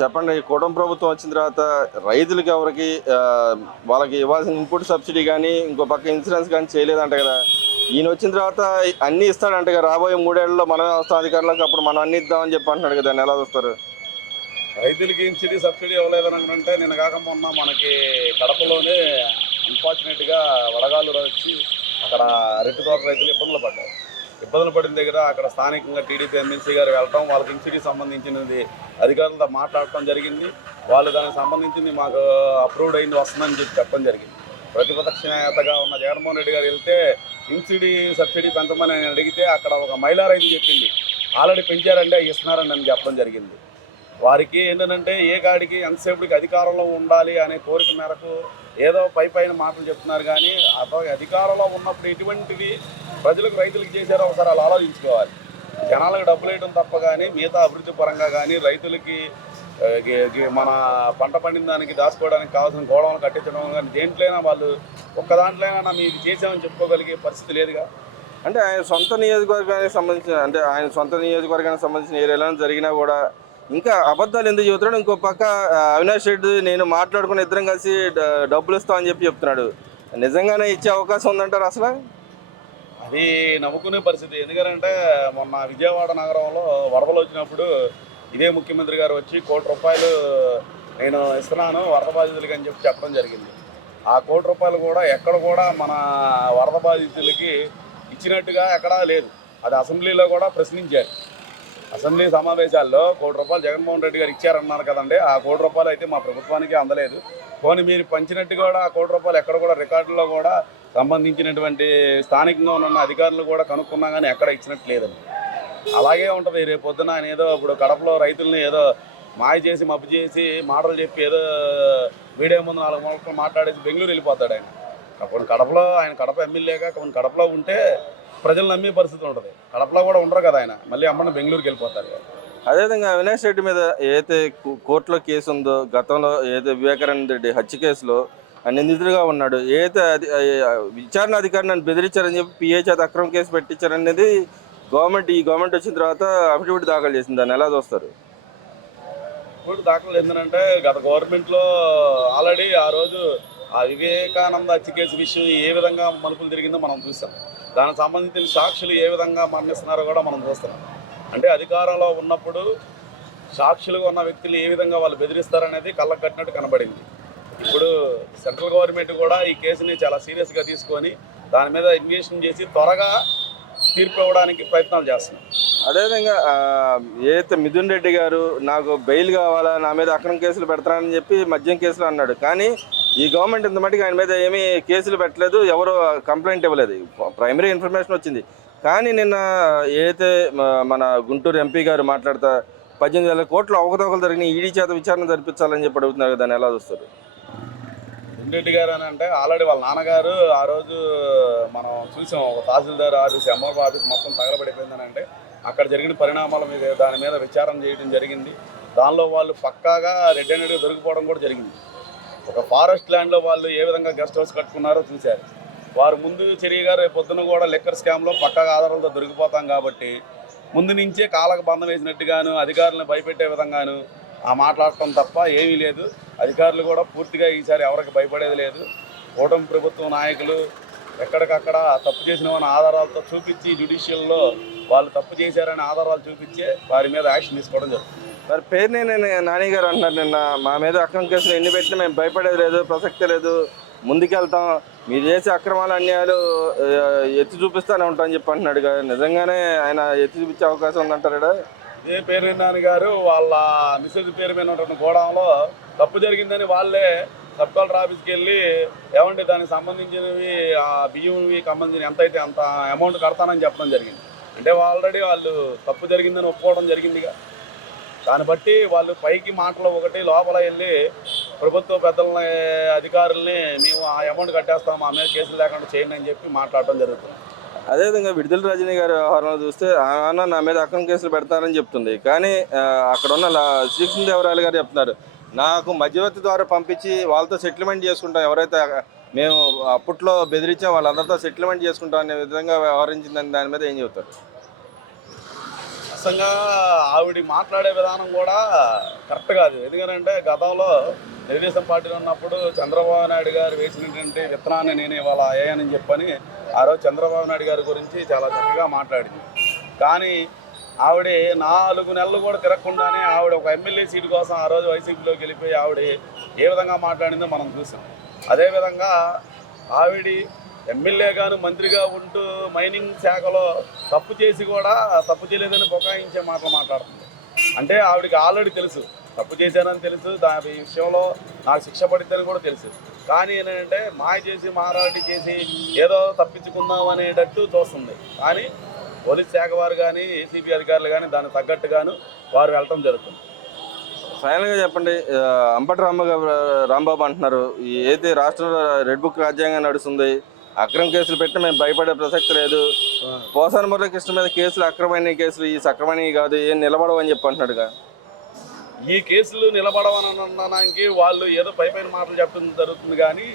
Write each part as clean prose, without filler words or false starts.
చెప్పండి. ఈ కూటమి ప్రభుత్వం వచ్చిన తర్వాత రైతులకి ఎవరికి వాళ్ళకి ఇవ్వాల్సిన ఇన్పుట్ సబ్సిడీ కానీ, ఇంకో పక్క ఇన్సూరెన్స్ కానీ చేయలేదంట కదా! ఈయన వచ్చిన తర్వాత అన్నీ ఇస్తాడంట కదా! రాబోయే 3 ఏళ్లలో మనమే వస్తాం అధికారంలోకి. అప్పుడు మనం అన్నీ ఇద్దామని చెప్పి అంటున్నాడు కదా! దాన్ని ఎలా చూస్తారు? రైతులకి ఇన్సూరెన్స్ సబ్సిడీ ఇవ్వలేదని అంటే నిన్న కాక మొన్న మనకి కడపలోనే అన్ఫార్చునేట్గా వడగాళ్ళు వచ్చి అక్కడ అరటి తోట రైతులు ఇబ్బందులు పడ్డారు. ఇబ్బందులు పడిన దగ్గర అక్కడ స్థానికంగా టీడీపీ ఎమ్మెల్సీ గారు వెళ్ళటం, వాళ్ళకి ఇన్సూరెన్స్ సంబంధించినది అధికారులతో మాట్లాడటం జరిగింది. వాళ్ళు దానికి సంబంధించింది మాకు అప్రూవ్డ్ అయింది, వస్తుందని చెప్పి చెప్పడం జరిగింది. ప్రతిపక్ష నేతగా ఉన్న జగన్మోహన్ రెడ్డి గారు వెళ్తే సబ్సిడీ పెంచమని ఆయన అడిగితే అక్కడ ఒక మహిళా రైతు చెప్పింది, ఆల్రెడీ పెంచారండి, అవి ఇస్తున్నారండి అని చెప్పడం జరిగింది. వారికి ఏంటంటే ఏ కాడికి ఎంతసేపటికి అధికారంలో ఉండాలి అనే కోరిక మేరకు ఏదో పైన మాటలు చెప్తున్నారు. కానీ అధికారంలో ఉన్నప్పుడు ఎటువంటివి ప్రజలకు రైతులకు చేశారో ఒకసారి అలా ఆలోచించుకోవాలి. జనాలకు డబ్బులు వేయడం తప్ప కానీ మిగతా అభివృద్ధి పరంగా కానీ రైతులకి మన పంట పండిన దానికి దాచుకోవడానికి కావాల్సిన గోడవలు కట్టించడం కానీ దేంట్లోనైనా వాళ్ళు ఒక్క దాంట్లోనైనా మీరు చేసామని చెప్పుకోగలిగే పరిస్థితి లేదుగా. అంటే ఆయన సొంత నియోజకవర్గానికి సంబంధించిన ఏరియాలో జరిగినా కూడా ఇంకా అబద్ధాలు ఎందుకు చెబుతున్నాడు? ఇంకో పక్క అవినాష్ రెడ్డి నేను మాట్లాడుకుని ఇద్దరం కలిసి డబ్బులు ఇస్తామని చెప్పి చెప్తున్నాడు. నిజంగానే ఇచ్చే అవకాశం ఉందంటారు అసలు? అది నమ్ముకునే పరిస్థితి. ఎందుకంటే మొన్న విజయవాడ నగరంలో వరదలు వచ్చినప్పుడు ఇదే ముఖ్యమంత్రి గారు వచ్చి ₹1,00,00,000 నేను ఇస్తున్నాను వరద బాధితులకి అని చెప్పి చెప్పడం జరిగింది. ఆ ₹1,00,00,000 కూడా ఎక్కడ కూడా మన వరద బాధితులకి ఇచ్చినట్టుగా ఎక్కడా లేదు. అది అసెంబ్లీలో కూడా ప్రశ్నించారు. అసెంబ్లీ సమావేశాల్లో ₹1,00,00,000 జగన్మోహన్ రెడ్డి గారు ఇచ్చారన్నారు కదండి. ఆ ₹1,00,00,000 అయితే మా ప్రభుత్వానికి అందలేదు. పోనీ మీరు పంచినట్టు కూడా ఆ ₹1,00,00,000 ఎక్కడ కూడా రికార్డుల్లో కూడా సంబంధించినటువంటి స్థానికంగా ఉన్న అధికారులు కూడా కనుక్కున్నా కానీ ఎక్కడ ఇచ్చినట్టు లేదండి. అలాగే ఉంటుంది. రేపు పొద్దున ఆయన ఏదో ఇప్పుడు కడపలో రైతుల్ని ఏదో మాయ చేసి మబ్బు చేసి మాటలు చెప్పి ఏదో మీడియా ముందు 4 మూలకలు మాట్లాడేసి బెంగళూరు వెళ్ళిపోతాడు ఆయన. అప్పుడు కడపలో ఆయన కడప ఎమ్మెల్యేగా కొన్ని కడపలో ఉంటే ప్రజలు నమ్మే పరిస్థితి ఉంటుంది. కడపలో కూడా ఉండరు కదా ఆయన, మళ్ళీ అమ్మని బెంగళూరుకి వెళ్ళిపోతారు కదా. అదేవిధంగా అవినాష్ రెడ్డి మీద ఏదైతే కోర్టులో కేసు ఉందో, గతంలో ఏదైతే వివేకానంద రెడ్డి హత్య కేసులో నిందితుడిగా ఉన్నాడు, ఏదైతే విచారణ అధికారి నన్ను బెదిరించారని చెప్పి పిఏ చేత అక్రమ కేసు పెట్టించారనేది ఈ గవర్నమెంట్ వచ్చిన తర్వాత అఫిడవిట్ దాఖలు చేసింది. దాన్ని ఎలా చూస్తారు? ఇప్పుడు దాఖలు ఏంటంటే గత గవర్నమెంట్లో ఆల్రెడీ ఆ రోజు ఆ వివేకానంద హత్య కేసు విషయం ఏ విధంగా మలుపులు తిరిగిందో మనం చూసాం. దానికి సంబంధించిన సాక్షులు ఏ విధంగా మరణిస్తున్నారో కూడా మనం చూస్తున్నాం. అంటే అధికారంలో ఉన్నప్పుడు సాక్షులుగా ఉన్న వ్యక్తులు ఏ విధంగా వాళ్ళు బెదిరిస్తారనేది కళ్ళకు కట్టినట్టు కనబడింది. ఇప్పుడు సెంట్రల్ గవర్నమెంట్ కూడా ఈ కేసుని చాలా సీరియస్గా తీసుకొని దాని మీద ఇన్వెస్టిగేషన్ చేసి త్వరగా తీర్పు ఇవ్వడానికి ప్రయత్నాలు చేస్తున్నాం. అదేవిధంగా ఏదైతే మిథున్ రెడ్డి గారు నాకు బెయిల్ కావాలా, నా మీద అక్రమ కేసులు పెడతానని చెప్పి మద్యం కేసులు అన్నాడు. కానీ ఈ గవర్నమెంట్ ఇంత మటుకు ఆయన మీద ఏమీ కేసులు పెట్టలేదు, ఎవరు కంప్లైంట్ ఇవ్వలేదు. ప్రైమరీ ఇన్ఫర్మేషన్ వచ్చింది. కానీ నిన్న ఏదైతే మన గుంటూరు ఎంపీ గారు మాట్లాడుతా 18,000 కోట్ల అవకతవకలు జరిగిన ఈడీ చేత విచారణ జరిపించాలని చెప్పి అడుగుతున్నారు. దాన్ని ఎలా చూస్తారు? రెడ్డి గారు అని అంటే ఆల్రెడీ వాళ్ళ నాన్నగారు ఆ రోజు మనం చూసాం, ఒక తహసీల్దార్ ఆఫీస్ ఎంఆర్ఓ ఆఫీస్ మొత్తం తగలబడిపోయిందని అంటే అక్కడ జరిగిన పరిణామాల మీద దాని మీద విచారణ చేయడం జరిగింది. దానిలో వాళ్ళు పక్కాగా రెడ్ హ్యాండెడ్గా దొరికిపోవడం కూడా జరిగింది. ఒక ఫారెస్ట్ ల్యాండ్లో వాళ్ళు ఏ విధంగా గెస్ట్ హౌస్ కట్టుకున్నారో చూశారు. వారు ముందు చర్యగా రేపు పొద్దున కూడా లిక్కర్ స్కామ్లో పక్కాగా ఆధారాలతో దొరికిపోతాం కాబట్టి ముందు నుంచే కాళ్ళకు బంధం వేసినట్టుగాను అధికారులను భయపెట్టే విధంగాను ఆ మాట్లాడటం తప్ప ఏమీ లేదు. అధికారులు కూడా పూర్తిగా ఈసారి ఎవరికి భయపడేది లేదు. కూటమి ప్రభుత్వం నాయకులు ఎక్కడికక్కడ తప్పు చేసిన వాళ్ళ ఆధారాలతో చూపించి జ్యుడిషియల్లో వాళ్ళు తప్పు చేశారనే ఆధారాలు చూపించే వారి మీద యాక్షన్ తీసుకోవడం జరుగుతుంది. మరి పేరుని నాని గారు అంటున్నారు నిన్న, మా మీద అక్రమ కేసులు ఎన్ని పెట్టినా మేము భయపడేది లేదు, ప్రసక్తి లేదు, ముందుకెళ్తాం, మీరు చేసే అక్రమాలు అన్యాయాలు ఎత్తి చూపిస్తూనే ఉంటామని చెప్పి అంటున్నాడు. నిజంగానే ఆయన ఎత్తి చూపించే అవకాశం ఉందంటారా? ఇదే పేరు నాని గారు వాళ్ళ మిస్సెస్ పేరు మీద ఉన్న గోడౌన్లో తప్పు జరిగిందని వాళ్ళే సబ్ కలెక్టర్ ఆఫీస్కి వెళ్ళి ఏమంటే దానికి సంబంధించినవి ఆ బియ్యంవి సంబంధించిన ఎంత అయితే అంత అమౌంట్ కడతానని చెప్పడం జరిగింది. అంటే ఆల్రెడీ వాళ్ళు తప్పు జరిగిందని ఒప్పుకోవడం జరిగిందిగా. దాన్ని బట్టి వాళ్ళు పైకి మాటలు ఒకటి, లోపల వెళ్ళి ప్రభుత్వ పెద్దలని అధికారుల్ని మేము ఆ అమౌంట్ కట్టేస్తాం, మా మీద కేసులు లేకుండా చేయండి అని చెప్పి మాట్లాడటం జరుగుతుంది. అదేవిధంగా విడుదల రజనీ గారి వ్యవహారంలో చూస్తే ఆమె నా మీద అక్రమ కేసులు పెడతారని చెప్తుంది. కానీ అక్కడ ఉన్న శ్రీకృష్ణదేవరాయలు గారు చెప్తున్నారు, నాకు మధ్యవర్తి ద్వారా పంపించి వాళ్ళతో సెటిల్మెంట్ చేసుకుంటాం, ఎవరైతే మేము అప్పట్లో బెదిరించాం వాళ్ళందరితో సెటిల్మెంట్ చేసుకుంటాం అనే విధంగా వ్యవహరించిందని దాని మీద ఏం చెబుతారు? నిజంగా ఆవిడ మాట్లాడే విధానం కూడా కరెక్ట్ కాదు. ఎందుకంటే గతంలో తెలుగుదేశం పార్టీలో ఉన్నప్పుడు చంద్రబాబు నాయుడు గారు వేసినటువంటి విత్తనాన్ని నేను ఇవాళ అయ్యానని చెప్పని ఆ రోజు చంద్రబాబు నాయుడు గారి గురించి చాలా చక్కగా మాట్లాడింది. కానీ ఆవిడ 4 నెలలు కూడా తిరగకుండానే ఆవిడ ఒక ఎమ్మెల్యే సీటు కోసం ఆ రోజు వైసీపీలోకి వెళ్ళిపోయి ఆవిడ ఏ విధంగా మాట్లాడిందో మనం చూసాం. అదేవిధంగా ఆవిడ ఎమ్మెల్యేగాను మంత్రిగా ఉంటూ మైనింగ్ శాఖలో తప్పు చేసి కూడా తప్పు చేయలేదని బొకాయించే మాటలు మాట్లాడుతుంది. అంటే ఆవిడకి ఆల్రెడీ తెలుసు తప్పు చేశానని తెలుసు, దాని విషయంలో నాకు శిక్ష పడిద్దని కూడా తెలుసు. కానీ ఏంటంటే మాయ చేసి మారాటి చేసి ఏదో తప్పించుకుందాం అనేటట్టు చూస్తుంది. కానీ పోలీస్ శాఖ వారు కానీ ఏసీబీ అధికారులు కానీ దానికి తగ్గట్టుగాను వారు వెళ్ళటం జరుగుతుంది. ఫైనల్గా చెప్పండి, అంబటి రాంబాబు అంటున్నారు ఏదైతే రాష్ట్రంలో రెడ్ బుక్ రాజ్యాంగం నడుస్తుంది, అక్రమ కేసులు పెట్టి మేము భయపడే ప్రసక్తి లేదు, పోసాని మురళీకృష్ణ మీద కేసులు అక్రమైన కేసులు ఈ సక్రమణీయ కాదు, ఏం నిలబడవని చెప్పి అంటున్నాడుగా. ఈ కేసులు నిలబడవనడానికి వాళ్ళు ఏదో పైపైన మాటలు చెప్పడం జరుగుతుంది. కానీ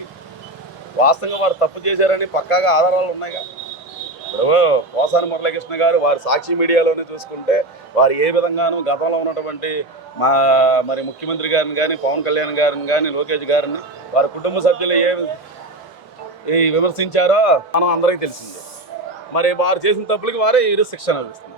వాస్తవంగా వారు తప్పు చేశారని పక్కాగా ఆధారాలు ఉన్నాయిగా. ఇప్పుడు పోసాని మురళీకృష్ణ గారు వారి సాక్షి మీడియాలోనే చూసుకుంటే వారు ఏ విధంగానూ గతంలో ఉన్నటువంటి మరి ముఖ్యమంత్రి గారిని కానీ పవన్ కళ్యాణ్ గారిని కానీ లోకేష్ గారిని వారి కుటుంబ సభ్యులు విమర్శించారో మనం అందరికీ తెలిసిందే. మరి వారు చేసిన తప్పులకి వారే శిక్షణ అనిపిస్తుంది.